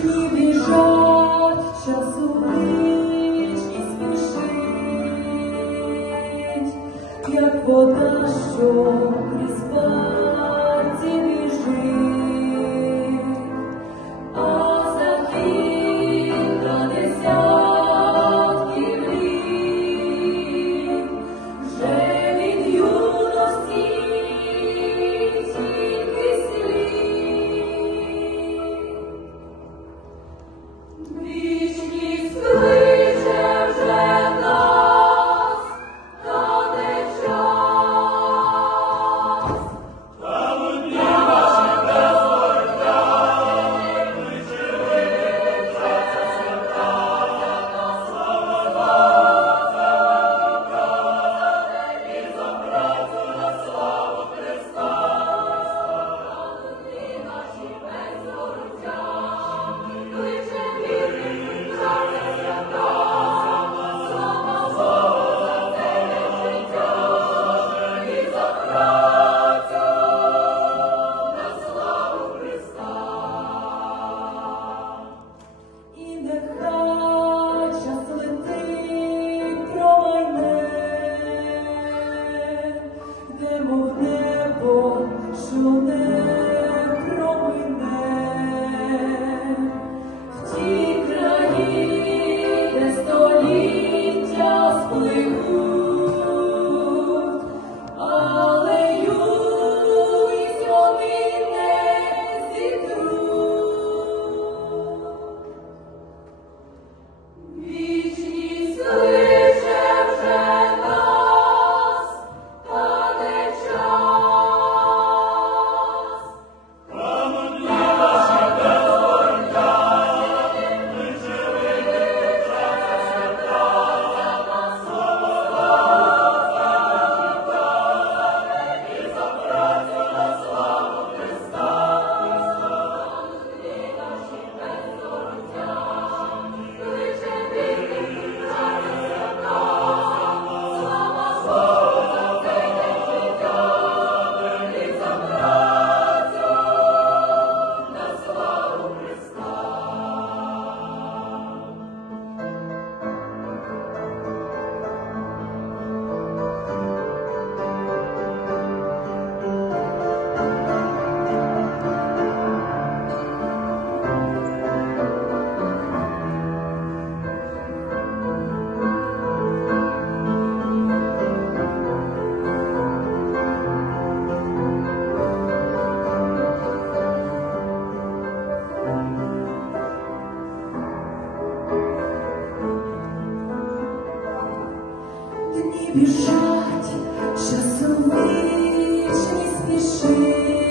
дні біжать, часу личні спішить, як вода, що приспала. дні біжать, часовичні спішить.